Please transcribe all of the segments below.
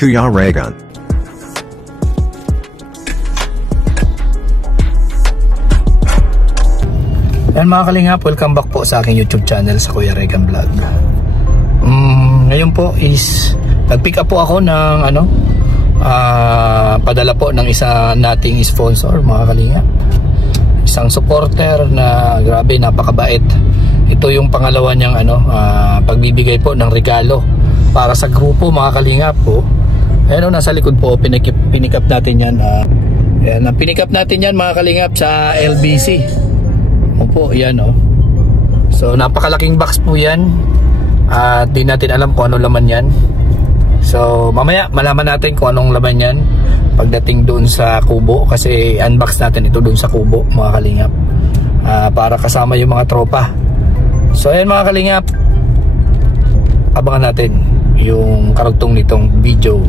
Kuya Raygun. Yan mga kalingap, welcome back po sa aking YouTube channel sa Kuya Raygun Vlog. Ngayon po is nag-pick up po ako ng padala po ng isa nating sponsor mga kalingap. Isang supporter na grabe, napakabait. Ito yung pangalawa niyang pagbibigay po ng regalo para sa grupo mga kalingap po. Ayan, nasa likod po, pinick up natin yan. Ayan, pinick up natin yan mga kalingap sa LBC. Opo, yan So napakalaking box po yan. At di natin alam kung ano laman yan. So mamaya malaman natin kung anong laman yan pagdating doon sa kubo. Kasi unbox natin ito doon sa kubo mga kalingap, para kasama yung mga tropa. So ayan mga kalingap, abangan natin yung karugtong nitong video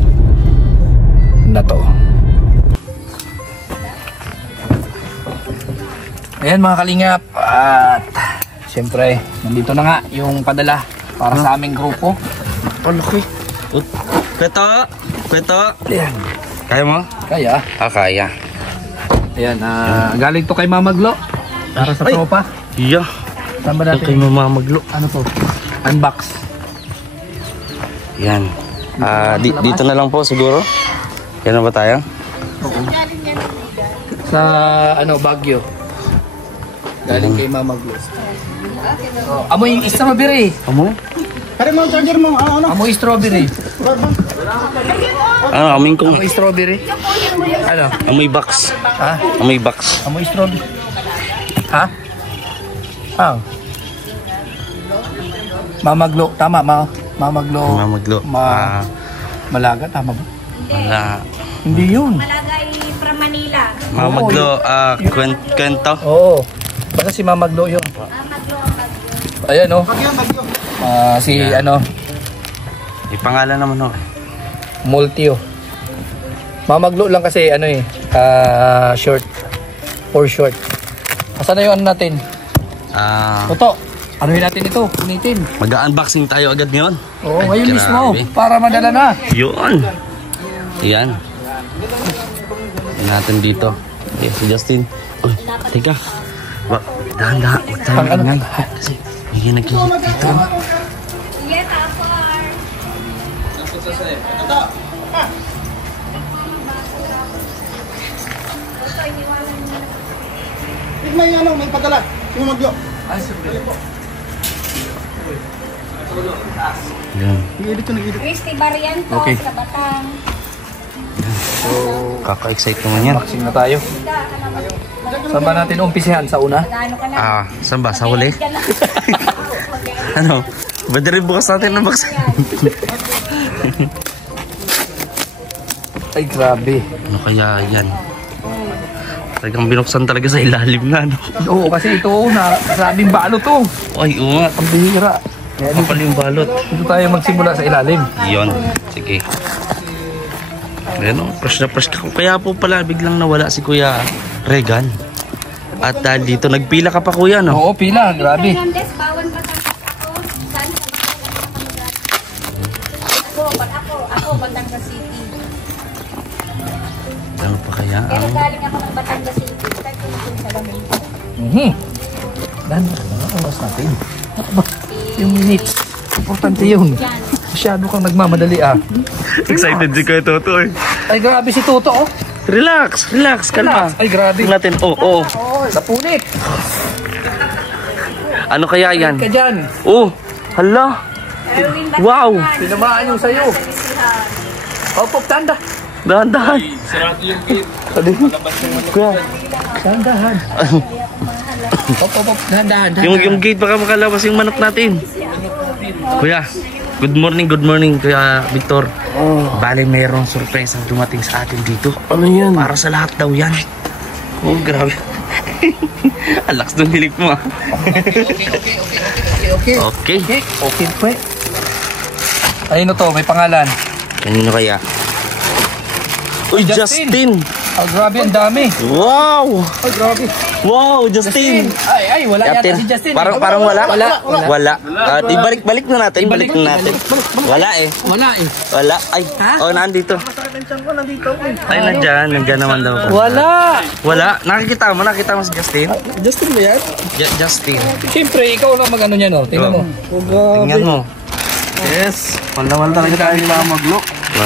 na to. Ayan mga kalingap, at siyempre nandito na nga yung padala para sa aming grupo. Laki. Kwento. Ayan. Kaya mo? Kaya. Kaya. Ayan, galing to kay Mama Glo para sa tropa. Iya. Saan ba natin? Kay mamamaglo. Ano to? Unbox. Yan. Dito na lang po siguro. Yan na ba tayo? Oo. Sa Baguio. Galing kay Mama Glo. Amoy strawberry. Amoy? Kare mo charger mo, amoy strawberry. Aming kong. Amoy strawberry. Amoy box. Ha? Amoy box. Amoy strawberry. Ha? Mama Glo, tama Mama Glo. Mamaglo. Malaga, tama ba? Wala. Hindi yun. Malaga ay from Manila. Mamaglo. Kwento. Oo. Baka si Mama Glo yun. Ayan si May pangalan naman Multio. Mama Glo lang kasi short. For short. Asan na yung natin? Toto. Anuhin natin ito. Punitin. Mag-unboxing tayo agad ngayon. Oo, ngayon Grabe. mismo. Para madala na. Yun. Yan. Natin dito. Okay, si Justin. Uy, teka. Dahan-dahan. Huwag tayo ingay. Kasi may nagkikita dito. Yes, Apar. May padala. Yung magyo. Yan. Christy Barriento, Okay. sa Batang. Kaka-excite naman yan. Unboxing na tayo. Saan ba natin umpisihan? Sa una? Gaano ka na? Saan ba? Sa huli? Ba't rin bukas natin ng box? Ay, grabe. Ano kaya yan? Talagang binuksan talaga sa ilalim na, Oo, kasi ito, nasabing balot to. Ay, oo nga. Ang bihira. Ano pala yung balot? Dito tayo magsimula sa ilalim. Yun. Sige. Ayan o, fresh na fresh ka. Kaya po pala biglang nawala si Kuya Raygun. At dito nagpila ka pa kuya, no? Oo, pila. Grabe. Hernandez, Bawan Batangas ako. Saan sa Batangas? Ako, Batangas City. Ano pa kaya? Kaya galing ako ng Batangas City. Start ko na sa lamin. Gano'n ka na, oras natin. Yung minutes. Importante yun. Masyado kang nagmamadali Excited si Kuya Toto eh. Ay, grabe si Toto Relax, kalma. Ay, grabe. Tingnan natin, Oo, napunit. Ano kaya yan? Ka dyan. Hala. Erwin Batangas. Wow. Tinamaan yung sayo. Opo, tanda. Dahan-dahan. Kuya. Dahan-dahan. Opo, dahan-dahan. Yung gate baka makalabas yung manok natin. Kuya, good morning Kuya Victor. Bale mayroong surprise ang dumating sa atin dito. Ano yan? Para sa lahat daw yan. Grabe. Alaks ng hilig mo Okay, pre. Ayun to, may pangalan. Kanino kaya? Uy, Justin! Grabe, ang dami. Wow! Ay, grabe. Wow, Justin. Ay, wala yata Captain. si Justin. Parang wala. Wala. Ibalik na natin. Wala eh. Wala eh. Wala. Ay. Oh, nandito. Ay, nandiyan naman daw. Wala. Nakita mo si Justin? Justin ba yan? Justin. Siyempre, ikaw lang mag-ano niya, no? Tingnan mo. Tingnan mo. Yes. Pandaman talaga tayo ni Mama Glo.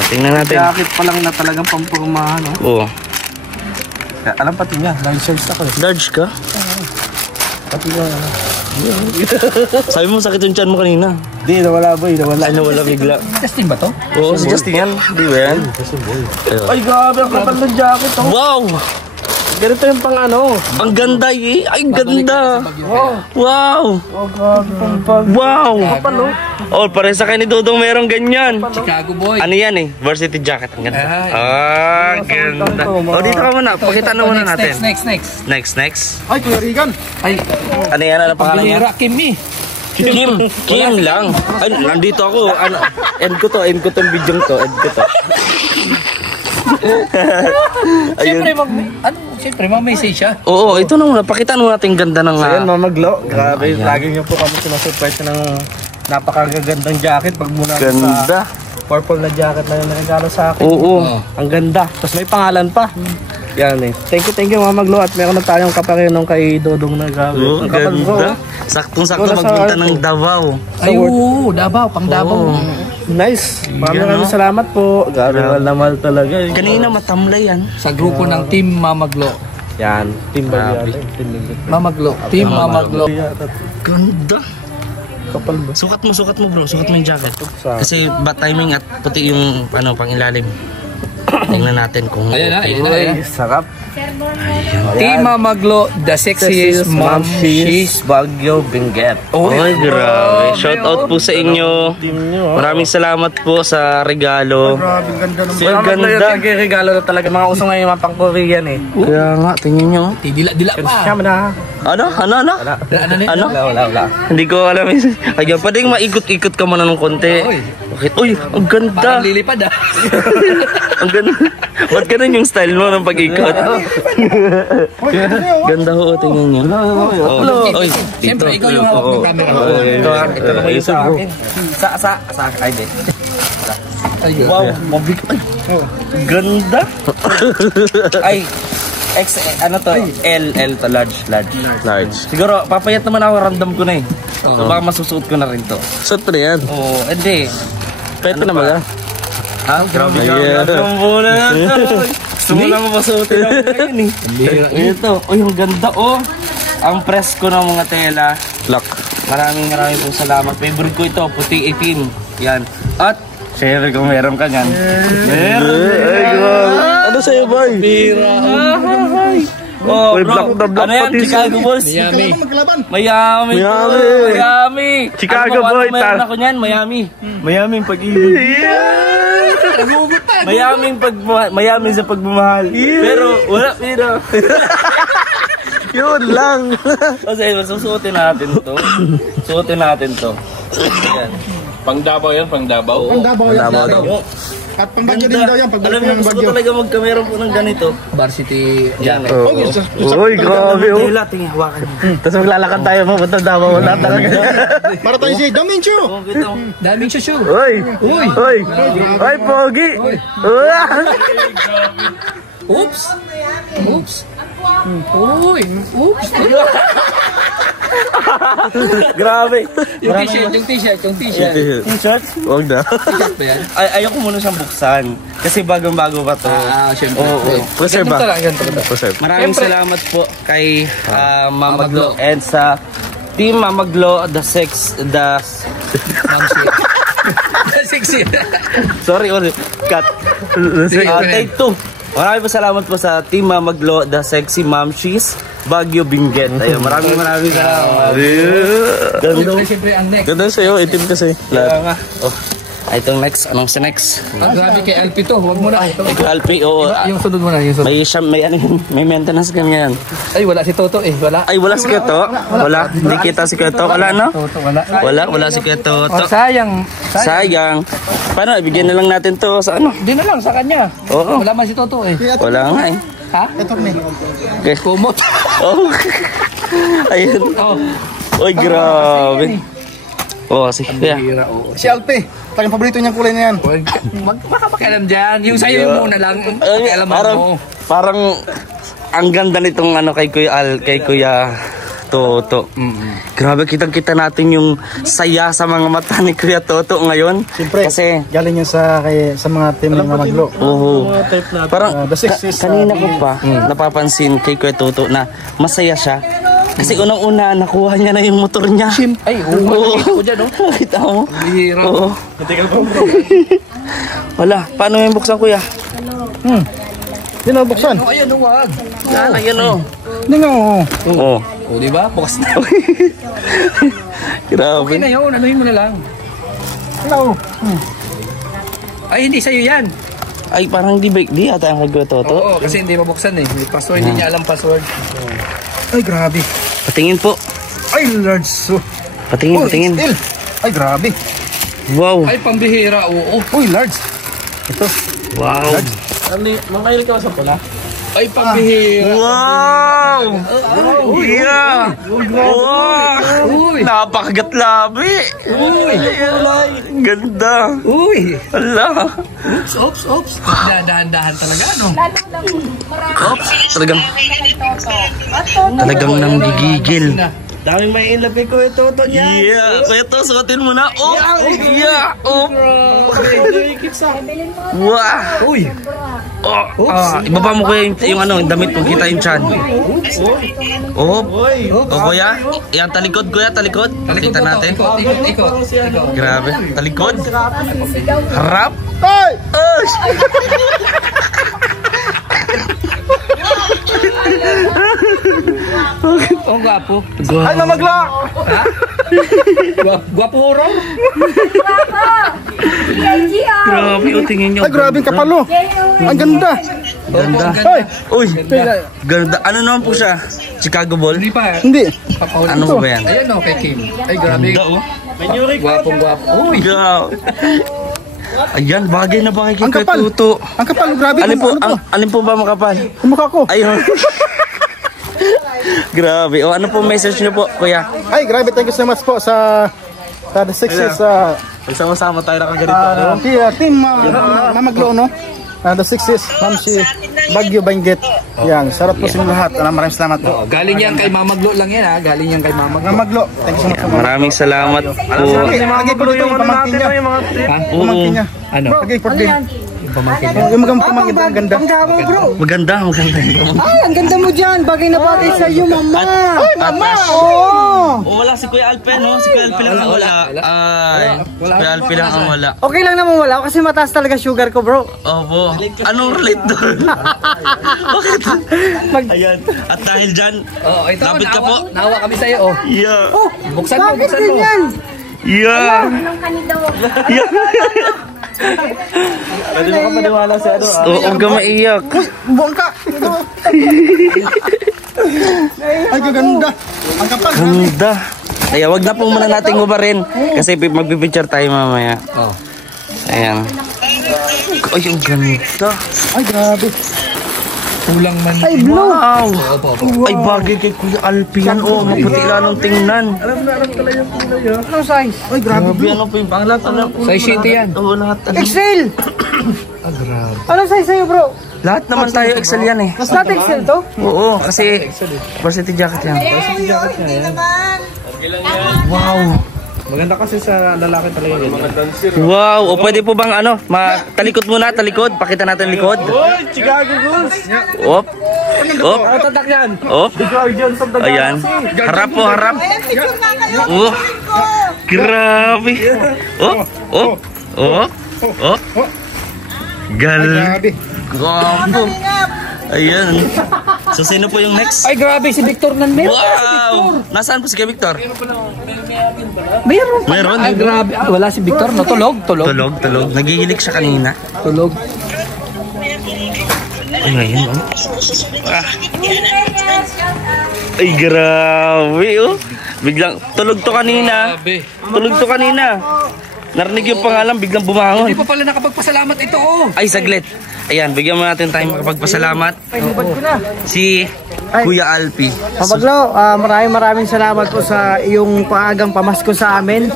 Tingnan natin. Jacket pa lang na talagang pampurmahan. Oo. Alam pati niya, nag-search ako. Large ka? Pati niya. Sabi mo sakit yung tiyan mo kanina. Di, nawala boy, nawala. Ay, nawala bigla. Justin ba to? Oo, si Justin yan. Di ba yan? Ay, grabe, ang kapal ng jacket. Oh. Wow! Ganito yung pang ano. Ang ganda eh. Ay, ganda. Wow! Oh, grabe, pang pag. Wow! Kapal, oh. Oh, pare sa kay ni Dodong merong ganyan. Chicago boy. Ano yan eh? Varsity jacket. Ang ganda. Ganda. ito, Oh, dito ka muna. Pakita na muna natin. Next. Ay, Kuya Regan. Ay, Ano yan? Ano pangalan niya? Pambihira, Kimi. Kim lang. Ay, nandito ako. Ano, end ko tong video to. Ayun. Siyempre, mag-message siya. Oo, ito na muna. Pakita na natin ganda ng... So, yan, Mama Glo. Grabe, lagi niyo po kami sinusurprise ng napakagandang jacket. Pag muna Ganda. sa purple na jacket na yung regalo sa akin. Oo. Ang ganda. Tapos may pangalan pa. Yan eh. Thank you Mama Glo. At meron na tayong kaparinong kay Dodong na grabe. Oo, Ang kapal, bro. ganda. Saktong-sakto Wala sa magpunta art, ng oh. Davao. Ay, oo, Davao, pang Davao. Nice. Yan, Maraming no? salamat po. Grabe, namal talaga. Eh. Kanina matamlay yan. Sa grupo ng Team Mama Glo. Yan. Team Bali. Mama Glo. Team Mama Glo. Ganda. Kapal ba? Sukat mo bro. Sukat mo yung jacket. Sa- Kasi bad timing at puti yung pang ilalim. Tingnan natin kung... Ayan na. Uy, sarap. Team Mama Glo, the sexiest mom she's. Baguio Benguet. Oy, grabe. Shout out po sa inyo. Team nyo. Maraming salamat po sa regalo. Grabe, ganda ng Ang ganda. regalo na talaga. Mga uso ngayon mga pang Korean eh. Kaya nga, tingin nyo. Dila pa. Kaya na. Ano? Wala. Hindi ko alam. Ayun, pwedeng maikot-ikot ka muna ng konti. Oy. Bakit? Uy, ang ganda. Parang lilipad ah. Ang ganda. Ba't ganun yung style mo ng pag-ikot? Ganda ho, tingnan nyo. Oy, Siyempre, ikaw yung hawak ng camera. Ito naman yung sa akin. Sa akin din. Ayun. Wow, mabig. Ay, ganda. Ay, ano to? L to large. Siguro, papayat naman ako, random ko na eh. So baka masusuot ko na rin to. Suot pa na yan. Oo, hindi. Pwede na ba? Ha? Grabe ka. Ayan. Ang muna na to. Gusto mo na mapasuotin ako ngayon eh. Ito. Uy, ang ganda oh. Ang presko ng mga tela. Lock. Maraming po salamat. Favorite ko ito, puti itim. Yan. At, share kung meron ka yan. Meron. Ano sa'yo, boy? Oh, Uy, bro. black Ano yan? pati Chicago Bulls? Miami. Miami. Chicago Ano boy, meron ako niyan? Miami. Miami yung pag-ibig. Miami sa pagmamahal. Pero, wala. Pero. Yun lang. Kasi, susuotin natin to. Ayan. Pang Davao yan, pang Davao. Pang Davao daw. At pambagyo din daw yan, Alam pagbalik mo, ng gusto ko bagyo. talaga magkameron po ng ganito. Varsity jacket. Uy, grabe oh. Tela, tingin, hawakan mo. Tapos maglalakad tayo mapunta Davao. Wala talaga. Para tayo si Damincho! Oh, kita mo. Daming shushu. Uy! Uy! Uy, pogi! Oops. Uy. Oops. Grabe. Yung t-shirt. T-shirt? Huwag na. T-shirt ba yan? Ayoko muna siyang buksan. Kasi bagong-bago pa to. Siyempre. Oo. Preserve ba? Ganito talaga. Preserve. Maraming salamat po kay Mama Glo and sa Team Mama Glo, Mom shit. Sexy. sorry, cut. Sige, Take 2. Maraming salamat po sa Team Mama Glo, the sexy mom she's Baguio Benguet. Ayun, maraming salamat. Ganda. Siyempre, ang next. Ganda sa'yo, itim kasi. Kaya nga. Oh, itong next. Anong si next? Grabe kay Alpi to. Huwag mo na. Alpi, oo. Yung sunod mo na. May maintenance ganyan. Ay, wala si Toto eh. Wala. Ay, wala si Kyoto? Wala. Hindi kita si Kyoto. Wala, no? Toto, wala. Wala si Kyoto. Sayang. Sayang. Paano, ibigyan na lang natin to sa ano? Di na lang sa kanya. Oo. Wala man si Toto eh. Wala nga eh. Ha? Attorney. Okay. Kumot. Oh. Ayun. Oh. Uy, grabe. Oh, sige. Kuya. Bira, oo. Si Alpe. Talagang paborito niyang kulay na yan. Baka pakialam dyan. Yung sa'yo yung muna lang. Pakialaman mo. Parang ang ganda nitong ano kay Kuya Toto. Grabe, kitang-kita natin yung saya sa mga mata ni Kuya Toto ngayon. Siyempre, kasi galing yan sa mga team ng Mamaglo. oo. Parang The Six is, kanina ko pa napapansin kay Kuya Toto na masaya siya. Kasi unang-una nakuha niya na yung motor niya. Ay, oo. Nakita ko dyan, oh. Nakita mo? Bihira. Oo. Wala, paano yung buksan, Kuya? Hindi na buksan. Oh, ayan, wag. Yan, ayan o. Hindi nga, oo. Oo. O, di ba? Bukas na. Grabe. Okay na yun. Anuhin mo na lang. Hello. Ay, hindi sa'yo yan. Ay, parang di ata ang kay Kuya Toto. Oo, kasi hindi mabuksan eh. May password, hindi niya alam password. Ay, grabe. Patingin po. Ay, large. Patingin. Still. Ay, grabe. Wow. Ay, pambihira. Oo. Uy, large. Ito. Wow. Mamahilig ka sa pula? Ay, pambihira. Wow! Yeah! Wow! Uy! Napakagat labi! Uy! Ganda! Uy! Ala! Oops. Dahan-dahan talaga, no? Lalo lang marami. Talagang nanggigigil. Daming may inlove kay Kuya Toto niya. Yeah! Kaya to, suotin mo na. Oh! Yeah! Oh! Wow! Uy! Oh! Ibaba mo kuya yung ano, yung damit mo, kita yung chan. Oh! Oh, kuya. Yan, talikod kuya, talikod. Kita natin. Ikot. Grabe. Talikod. Harap. Ay! Oh! Oh, gwapo. Ay, Mamagla! Gwapo horo? Grabe, oh, tingin nyo. Ay, grabe ang kapalo. Ang ganda. Ganda. Ay! Uy, ganda. Ano naman po siya? Chicago Ball? Hindi pa. Hindi. Papahuli. Ano ba yan? Ayan o, kay Kim. Ay, grabe. Ganda, oh. Gwapong gwapo. Uy! Grabe. Ayan, bagay na bagay kay Ang Kuya kapal. Toto. Ang kapal, grabe. Alin po, Ano to? alin po ba makapal? Ang mukha ko. Ayun. Grabe. O, ano po message niyo po, Kuya? Ay, grabe. Thank you so much po sa The Six is Magsama-sama tayo na kang ganito. team Mamaglo, no? The Six is Mamsi Baguio Benguet. Yan, sarap po sa inyo lahat. Maraming salamat po. Galing yan kay Mamaglo lang yan, ha? Galing yan kay Mamaglo. Mamaglo, thank you so much po. Maraming salamat po. Lagay po dito yung pamangkin niya. Ha? Pamangkin niya. Ano? Lagay po din. Yung mga pamangkin, ang ganda. Maganda. Ay, ang ganda mo dyan. Bagay na bagay sa iyo, mama. Ay, mama! Oo. O, wala si Kuya Alpe, no? Si Kuya Alpe lang ang wala. Ay, si Kuya Alpe lang ang wala. Okay lang naman wala kasi mataas talaga sugar ko, bro. Opo. Anong relate doon? Bakit? Ayan. At dahil dyan, Oh, ito, lapit ka po. Nawa kami sa'yo, oh. Yeah. Buksan mo, Bakit buksan mo. ganyan? Yeah. Anong kanila wag? Pwede mo ka maniwala sa ano ah. Oo, huwag ka maiyak. Buong ka! Ay, kaganda. Ang kapal. Ganda. Kaya wag na po muna nating ubarin. Kasi magpipicture tayo mamaya. Oh. Ayan. Ay, ang ganda. Ay, grabe. Kulang man. Ay, blue. Wow. Opo. Ay, bagay kay Kuya Alpe yan. Oh, maputi lalong tingnan. Ano size? Ay, grabe. Grabe, ano po yung panglat? Size shitty yan. Oo, lahat. Excel. Ano size sa'yo, bro? Lahat naman tayo Excel yan eh. Not Excel to? Oo, kasi varsity jacket yan. Wow. Maganda kasi sa lalaki talaga yun. Wow. O pwede po bang ano, talikod muna, talikod. Pakita natin likod. Oy, Chicago Bulls! Op. Op. Ano tatak yan? Op. The Guardians of the Ayan. Harap po, harap. Oh. Grabe. Oh. Oh. Oh. Oh. Grabe. Grabe. Ayan. So sino po yung next? Ay, grabe, si Victor Nanmel. Wow. Nasaan po si Kuya Victor? Mayroon pa. Meron. Ay, grabe. Ah, wala si Victor, no? Tulog. Tulog. Nagigilik siya kanina. Tulog. Ay, ngayon, oh. Ay, grabe, oh. Biglang, tulog to kanina. Grabe. Tulog to kanina. Narinig yung pangalan, biglang bumangon. Hindi pa pala nakapagpasalamat ito, oh. Ay, saglit. Ayan, bigyan mo natin tayong makapagpasalamat. Si Kuya Alpi. Pabaglo, maraming salamat po sa iyong paagang pamasko sa amin.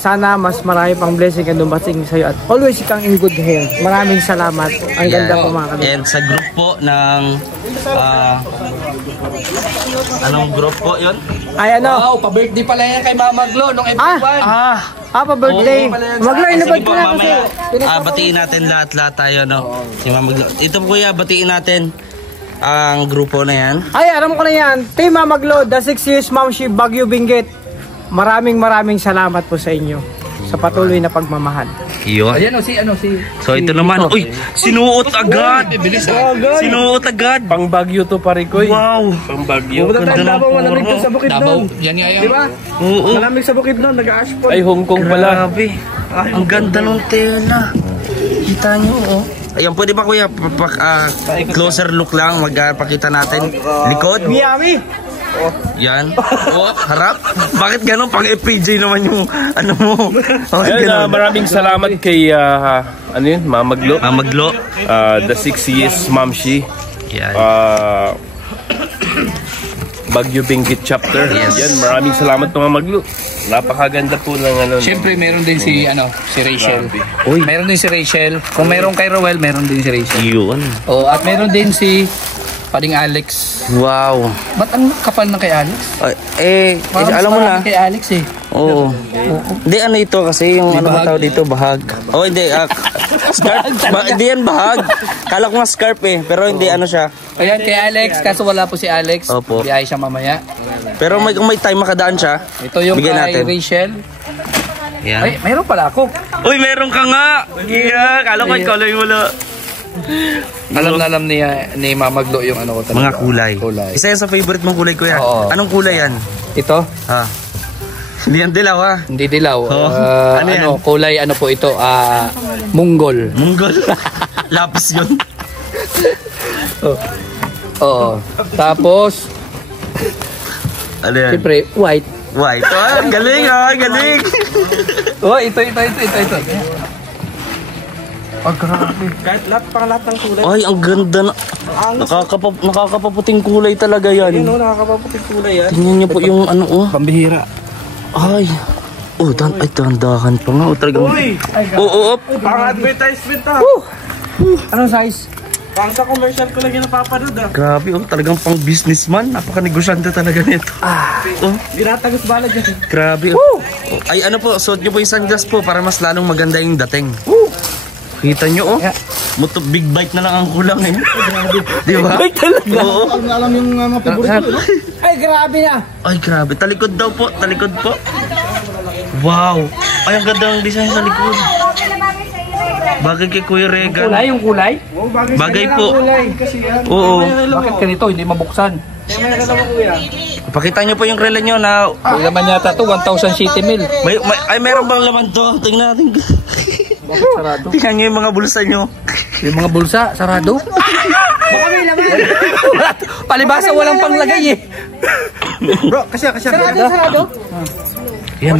Sana mas marami pang blessing ang dumating sa iyo at always kang in good health. Maraming salamat. Ang ganda po mga kalingap. And sa group po ng anong group po yun? Ay ano? Wow, pa-birthday pala yan kay Mama Glo nung everyone. Pa-birthday. Maglo, inabad ko na kasi. Batiin natin lahat tayo, no? Si Mama Glo. Ito po kuya, batiin natin ang grupo na yan. Ay, alam ko na yan. Team Mama Glo, The 6 Years Mamshi, Baguio Benguet. Maraming salamat po sa inyo sa patuloy na pagmamahal. Iyon. Ayan, si. So ito naman, uy, sinuot agad. Sinuot agad. Pang Baguio to pare ko. Wow. Pang Baguio. Ganda ng Malamig to sa bukid Davao, nun. yan nga yan. Di ba? Oo. Malamig sa bukid nun, nag-aashpon. Ay, Hong Kong pala. Grabe. Ang ganda ng tela. Kita nyo, oh. Ayan, pwede ba kuya, closer look lang, magpakita natin. Likod. Miami. Yan. Oh, harap. Bakit gano'n? Pang FPJ naman yung ano mo. Ayun, maraming salamat kay Mama Glo. Mama Glo. The 6 Years Mamshi. Yan. Baguio Benguet chapter. Yes. Yan, maraming salamat Mama Glo. Napakaganda po ng ano. Siyempre, meron din si Rachel. Uy. Meron din si Rachel. Kung meron kay Rowell, meron din si Rachel. Yun. Oh, at meron din si Pading Alex. Wow. Ba't ang kapal na kay Alex? Alam mo na. Kay Alex eh. Oo. Hindi, ano ito kasi yung ano ba tawag dito, bahag. Oh, hindi. Scarf. Hindi yan bahag. Kala ko nga scarf eh. Pero hindi ano siya. Ayan, kay Alex. Kaso wala po si Alex. Opo. Biyahe siya mamaya. Pero kung may time makadaan siya, Ito yung bigyan kay natin. Rachel. Yan. Ay, mayroon pala ako. Uy, meron ka nga! Yeah, kala ko ikaw lang wala. Alam na alam ni Mama Glo yung ano ko talaga. Mga kulay. Kulay. Isa yan sa favorite mong kulay, kuya. Oo. Anong kulay yan? Ito, Hindi yan dilaw, ha? hindi dilaw. Oo. Ano yan? Kulay ano po ito? Munggol. Munggol. Lapis yun. Oo. Tapos, Ano yan? siyempre, white. White. Oh, galing, galing. Oh, ito. Kahit lahat ng kulay. Ay, ang ganda na. Nakakapaputing kulay talaga yan. Nakakapaputing kulay yan. Tingnan niyo po yung ano, oh. Pambihira. Ay. Oh, dahan pa nga. Oh, talagang. Oo. Pang advertisement ha. Anong size? Pang sa commercial ko lang yung napapanood ha. Grabe, oh. Talagang pang businessman. Napaka-negosyante talaga nito. Oh. Ginatagos bala dyan. Grabe. Oh. Ay, ano po, suot nyo po yung sunglass po para mas lalong maganda yung dating. Kita nyo, oh. Big bite na lang ang kulang, eh. Di ba? Big talaga. Oo. Alam yung mga favorite ko, no? Ay, grabe na. Ay, grabe. Talikod daw po. Talikod po. Wow. Ay, ang ganda ng design sa likod. Bagay kay Kuya Regan. Yung kulay? Bagay po. Kasi yan. Oo. Bakit ganito? Hindi mabuksan. Pakita nyo po yung rela nyo na May laman yata to 1,000 city mil. ay meron bang laman to? Tingnan natin. Sarado. Tingnan nyo yung mga bulsa nyo. Yung mga bulsa, sarado. Baka may laman. Palibasa walang panglagay eh. Bro, kasya. Sarado? Yan.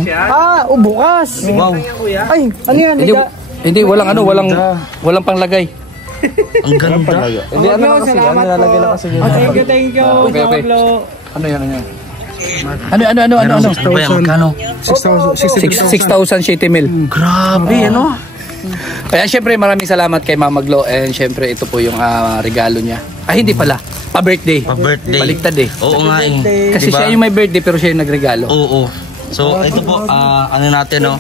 Bukas. Wow. Ay, ano yan? Hindi walang panglagay. Ang ganda. Hindi, ano na kasi yan? Nilalagay lang kasi yun. Thank you. Okay. Ano yan? Ano? Ano ba yan? Magkano? 6,000 city mil. Grabe, ano? Kaya syempre maraming salamat kay Mama Glo and syempre ito po yung regalo niya. Ay hindi pala, pa-birthday. Pa-birthday. Baliktad eh. Oo nga eh. Kasi Diba? siya yung may birthday pero siya yung nagregalo. Oo. So, ito po, ano natin, no?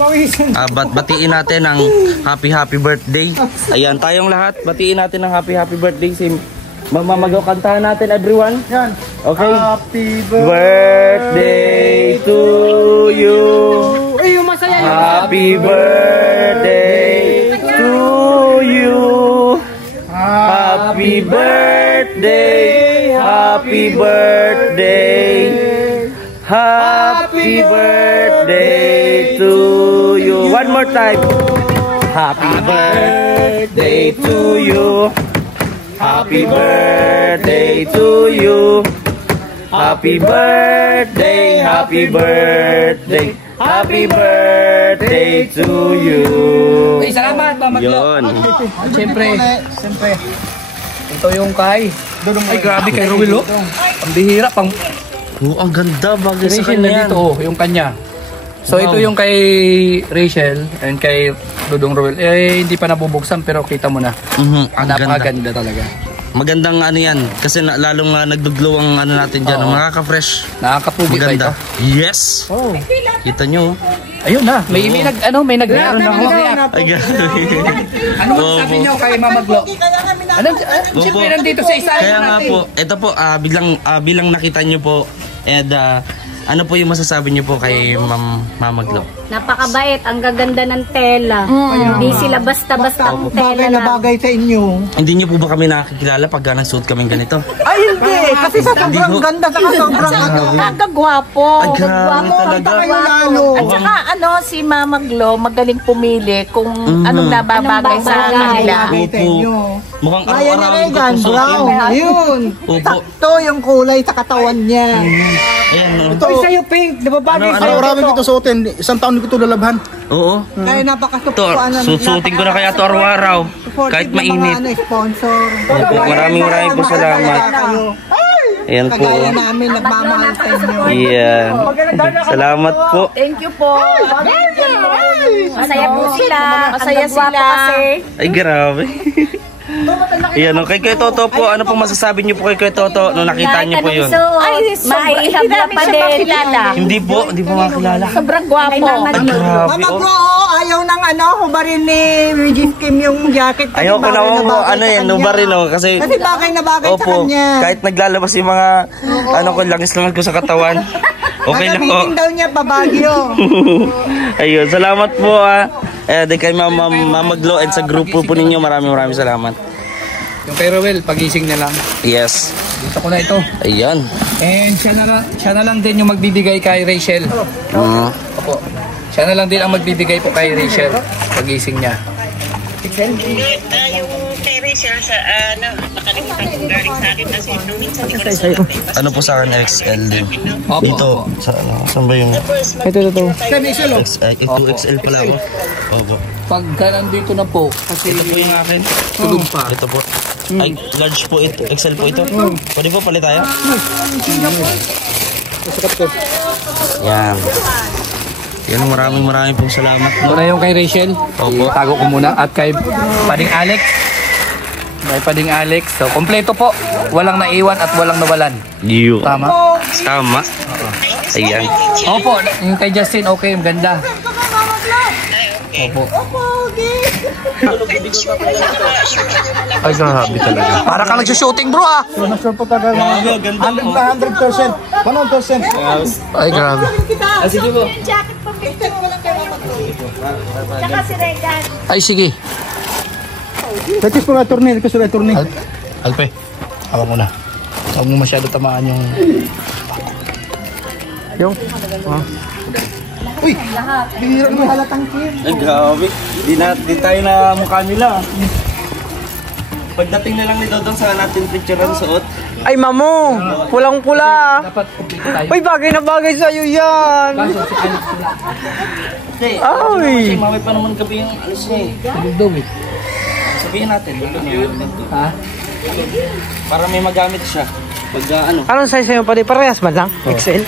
Batiin natin ng happy birthday. Ayan, tayong lahat, batiin natin ng happy birthday. Si Mama Magaw, kantahan natin, everyone. Yan. Okay? Happy Birthday to you. Ay, yung masaya yun. Happy birthday to you. Happy birthday. Happy birthday. Happy birthday to you. One more time. Happy birthday to you. Happy birthday to you. Happy birthday. Happy birthday. Happy birthday to you. Ay, salamat, Mama Glo. Yun. Siyempre, Siyempre. ito yung kay. Ay, grabe kay Ruel, oh. Ang bihira, pang Oh, ang ganda. Bagay sa Rachel kanya na yan. dito, oh, yung kanya. So, ito yung kay Rachel and kay Dudong Ruel. Eh, hindi pa nabubuksan pero kita mo na. Ang ganda. Napakaganda talaga. Magandang ano yan. Kasi lalong nagduglo ang ano natin dyan. Oo. Makaka-fresh. Nakakapugi ba ito? Maganda. Yes. Oh. Kita nyo. Ayun na, may nag-react na ako. Ay, Ano sabi niyo kay Mama Glo? Ano, siyempre nandito sa isa. Kaya nga po, ito po, bilang nakita nyo po, and ano po yung masasabi nyo po kay Mama Glo? Napakabait, ang gaganda ng tela. Hindi sila basta-bastang tela lang. sa inyo. Hindi nyo po ba kami nakakilala pag nagsuot kaming ganito? Ay, hindi. Kasi sa Hindi sobrang ho. ganda, sa sobrang Kagagwapo. Ay, grabe talaga. At saka si Mama Glo magaling pumili kung anong nababagay sa kanila. Opo. Mukhang Ayan na araw-araw Regan, ko po brown. Ayun. Opo. Sakto yung kulay sa katawan niya. Ayan. Ito sa'yo pink, di ba bagay Ano, sa'yo? Araw-araw ko ito suotin. Isang taon ko ito lalabhan. Oo. Kaya Ito, napakasupuan susutin ko na kaya ito araw-araw. Kahit mainit. Sponsor. Opo, maraming po salamat. Ayan po. Kagaya namin, nagmamahal sa inyo. Ayan. Salamat po. Thank you po. Masaya po sila. Masaya Ang gagwapo sila. kasi. Ay, grabe. Ayan, kay Kuya Toto po, ano po masasabi niyo po kay Kuya Toto nung nakita niyo po yun? Ay, Maihab hindi na namin pa siya din. makilala. Hindi po makakilala. Sobrang gwapo. Ay, grabe. Mama Oh. Glo, ayaw nang hubarin ni Regis Kim yung jacket. Kasi Ayoko na bagay mo, bagay ano sa yan, kanya. nubarin o. Kasi bagay na bagay sa opo, kanya. kahit naglalabas yung mga, ano ko, langis-langis ko sa katawan. Okay lang po. Gagamitin daw niya pabagyo. Ayun, salamat po di kay Mama Glo and sa grupo po ninyo, maraming salamat. Yung kay Ruel, pagising na lang. Yes. Dito ko na ito. Ayun. And siya na lang din yung magbibigay kay Rachel. Opo. Siya na lang din ang magbibigay po kay Rachel. Pagising niya. Yung kay Rachel sa nakalimutan ko galing sa akin kasi nung minsan hindi ko na Ano po sa akin, XL din. Opo, Ito, opo. saan ba yung Ito. Ito, XL pala ako? Opo. Pagka nandito na po, kasi Ito po yung akin. tulog pa. Ito po. Ay, large po ito. XL po ito. Pwede po palit tayo? Yan. Yan, maraming pong salamat. Ito na yung kay Rachel. Opo. Tago ko muna. At kay Pading Alex. May Pading Alex. So, kompleto po. Walang naiwan at walang nawalan. Yun. Tama? Tama. Ayan. Opo. Yung kay Justin, okay. Ang ganda. Opo. Ay, grabe talaga. Para ka nagsushooting, bro, ah. So, na-sure po talaga. 100%. 100%. Ay, grabe. Sige po. Jacket pa picture ko lang kay Mama Glo. Tsaka si Regan. Ay, sige. Retis po na attorney. Retis po na attorney. Alpe, hawak mo na. Huwag mo masyado tamaan yung... Uy! Bihira mo halatang kim. Ay, grabe. Di tayo na mukha nila. Pagdating na lang ni Dodong sa natin picture ang suot. Ay, mamo. Pulang-pula. Dapat kompleto tayo. Uy, bagay na bagay sa'yo yan. Kaso, si Alex sila. Hindi. Ay. Kasi mamay pa naman gabi yung alis niya eh. Nagdum eh. Sabihin natin. Ha? Para may magamit siya. Pag ano. Anong size sa'yo pa? Parehas man lang? XL?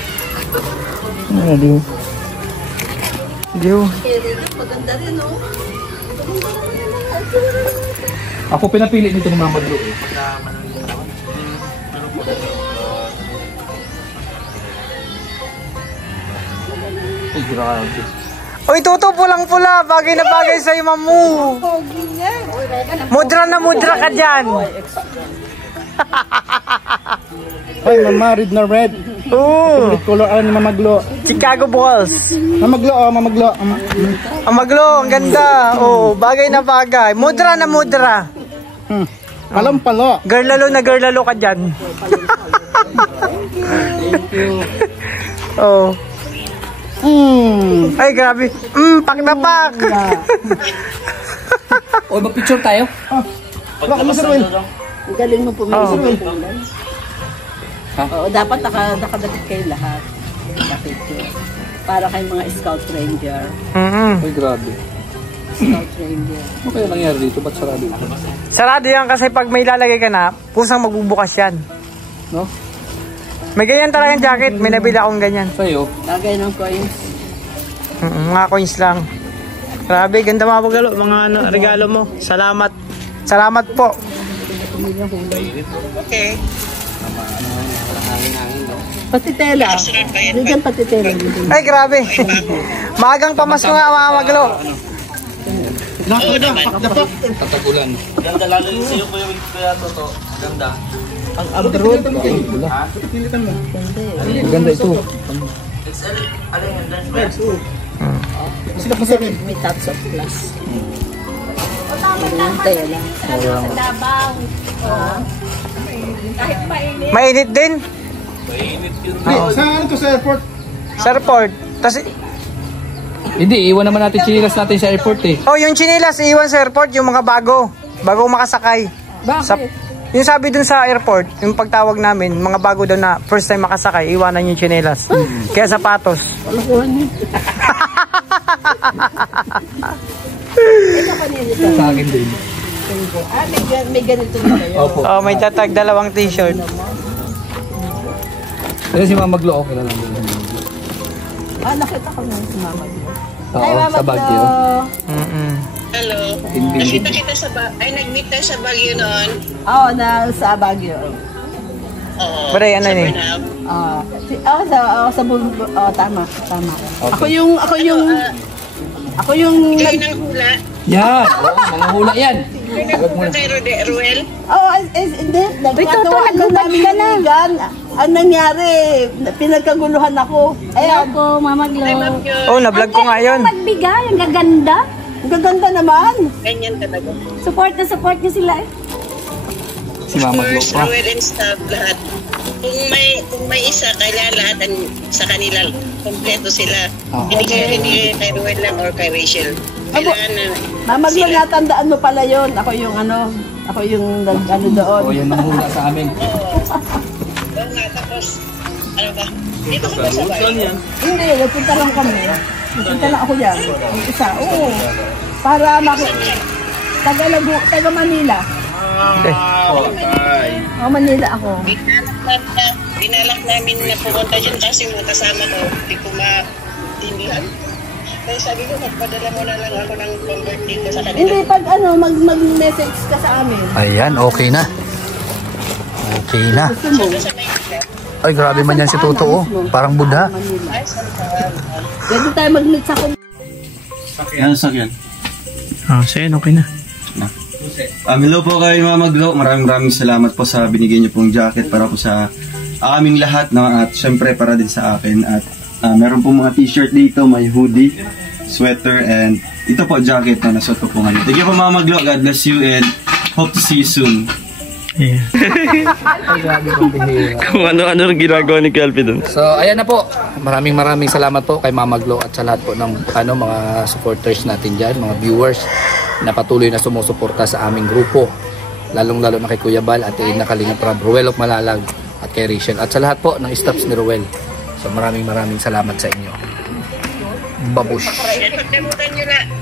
Ako pinapili nito ni Mama Glo. Ay, grabe. Uy, Toto, pulang-pula. Bagay na bagay sa'yo, mamu. Mudra na mudra ka dyan. Ay, mamarid na red. Oo. Red color. Ano ni Mama Glo? Chicago Bulls. Mama Glo, Mama Glo. Ang maglo, ang ganda. Oo, bagay na bagay. Mudra na mudra. Palo. Girl lalo ka dyan. Oh. Ay, grabe. Pak na pak. O, mag-picture tayo? Wala ka, Sir Will. Ang galing mo pumili. Oo, dapat nakadakit kayo lahat. para kay mga Scout Ranger. Ay, grabe. Scout Ranger. Ano kaya nangyari dito? Ba't sarado ito? Sarado yan kasi pag may lalagay ka na, pusang magbubukas yan. No? May ganyan talagang jacket, may nabili akong ganyan. Sa'yo? Lagay ng coins. Mga coins lang. Grabe, ganda mga pagalo, mga ano, regalo mo. Salamat. Salamat po. Okay. Pati tela. Bigyan pati tela. Ay, grabe. Maagang pamasko nga mga magalo. Tatagulan. Ganda lalo yung sa'yo kuya Toto. Ganda. Ang abroad. Maganda ito. XL, ano yung lens ba? Kasi may touch of glass. Tela. Kahit mainit. Mainit din. Saan to sa airport? Sa airport. Tas, Hindi, iwan naman natin chinilas natin sa airport eh. oh, yung chinilas, iwan sa airport, yung mga bago. Bagong makasakay. Yung sabi dun sa airport, yung pagtawag namin, mga bago daw na first time makasakay, iwanan yung chinelas. Kaya sapatos. Sa akin din. May ganito na kayo. Opo. Oh, may tatag, dalawang t-shirt. Kasi si Mama Glo, okay lang din. Nakita ko na si Mama Glo. Oo, sa Baguio. Hello. Hindi. Nakita kita sa nag-meet tayo sa Baguio noon. Oo, sa Baguio. Oo. Pero ano yun? Tama. Okay. Ako yung Kayo ng hula. Yan! Oo, mga hula yan. Kayo ng hula kay Ruel. hindi. Nagkatawa lang namin kanigan. Ang nangyari, pinagkaguluhan ako. Ayan. Ako, Mama Glo. Ay, Ma'am Glo. Oh, na-vlog ko nga yun. Magbigay, ang gaganda. Ang gaganda naman. Ganyan talaga. Support na support niyo sila eh. Si Mama Glo First, pa. Ruel and staff, lahat. Kung may isa, kailangan lahat sa kanila, kompleto sila. Hindi kay Ruel lang or kay Rachel. Kailangan na Mama Glo, natandaan mo pala yun. Ako yung doon. Oo, yan ang hula sa amin. Oo nga, tapos, ano ba? Dito ka ba sa bahay? Hindi, nagpunta lang kami. Nagpunta lang ako yan. Ang isa, oo. Para taga Manila. Manila ako. Binalak namin na pumunta dyan kasi yung kasama ko, hindi ko matindihan. Kaya sabi ko, magpadala mo na lang ako ng birthday ko sa kanila. Hindi, pag mag-message ka sa amin. Ayan, okay na. Okay na. Sa Maynila. Ay, grabe man yan si Toto. Oh. Parang Buddha. Pwede tayo mag-meet sa Ano sakyan? So yun, okay na. Hello po kay Mama Glo. Maraming salamat po sa binigay niyo pong jacket para po sa aming lahat, no? At syempre para din sa akin. At meron po mga t-shirt dito, may hoodie, sweater, and ito po jacket na nasuot ko po ngayon. Thank you po Mama Glo. God bless you and hope to see you soon. Yeah. Kung ano-ano rin ginagawa ni Kelpie dun. So, ayan na po. Maraming salamat po kay Mama Glo at sa lahat po ng mga supporters natin dyan, mga viewers na patuloy na sumusuporta sa aming grupo. Lalong-lalo na kay Kuya Bal at na Kalingap Rob, Ruel of Malalag at kay Rachel. At sa lahat po ng staffs ni Ruel. So, maraming salamat sa inyo. Babush!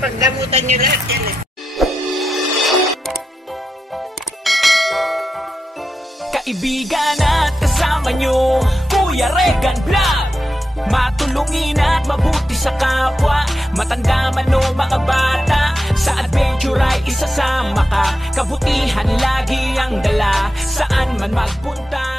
Pagdamutan nyo lahat yan eh. Kaibigan at kasama nyo, Kuya Regan Vlog. Matulungin at mabuti sa kapwa, matanda man o mga bata. Sa adventure ay isasama ka, kabutihan lagi ang dala, saan man magpunta.